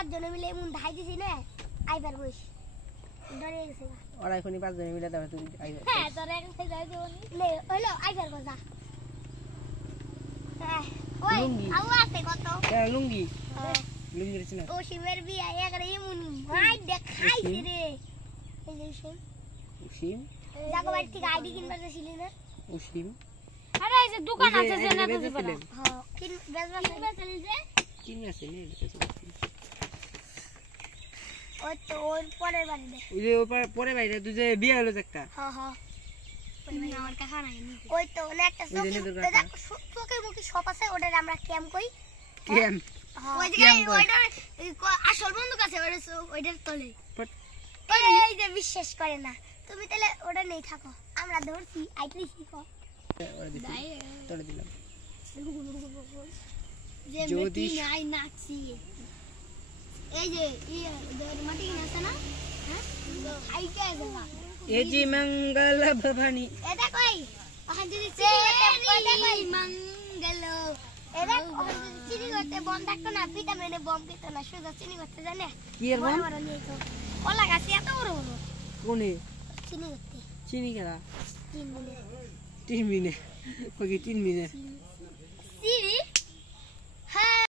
5 জনে মিলে এমন ধাই দিছি না আইবার বইস ডরে গেছে ওরা এখনি 5 জনে মিলে দাও তুই আইবা হ্যাঁ তোরা এখন থেকে যাই দেবনি লে হলো আইবার গজা হ্যাঁ ওই আউ আছে কত লুঙ্গি লুঙ্গি রেছ না ও শিবের বিয়া একরে এমন ভাই দেখাইছে রে এই যে উসিম জাগো বাড়ি থেকে আইডি কিনবার যাইছিলি না উসিম আরে এই যে দোকান আছে যে না তো দিবা হ্যাঁ কিন বেচবা চলে যে কিন আছে নে ওই তো ওর পরের বাড়ি দে ওই যে পরে বাইরে তুই যে বিয়ে হলো একটা হ্যাঁ হ্যাঁ আমার কাকা নাই ওই তো না একটা চোখের মুখে সব আছে ওটার আমরা ক্যাম্প কই ক্যাম্প ওই যে ওইটার আসল বন্দুক আছে ওইটার তলে এই যে বিশ্বাস করে না তুমি তাহলে ওটা নেই থাকো আমরা ধরছি আইতেই শিখো তোরে দিলাম যে মেটি নাই নাচি এই যে মাটি আছে না হ্যাঁ আইতে যাবা এই যে মঙ্গল ভবানী এটা কই ওখান যদি চিনি কই মঙ্গল এটা চিনি করতে বম থাকতো না ভিটামিনে বম পেতো না শুধু চিনি করতে জানে কি এর বম কলা গাছ এত বড় বড় কোনে চিনি করতে চিনি কেডা 3 মিনিট 3 মিনিট কই 3 মিনিট চিনি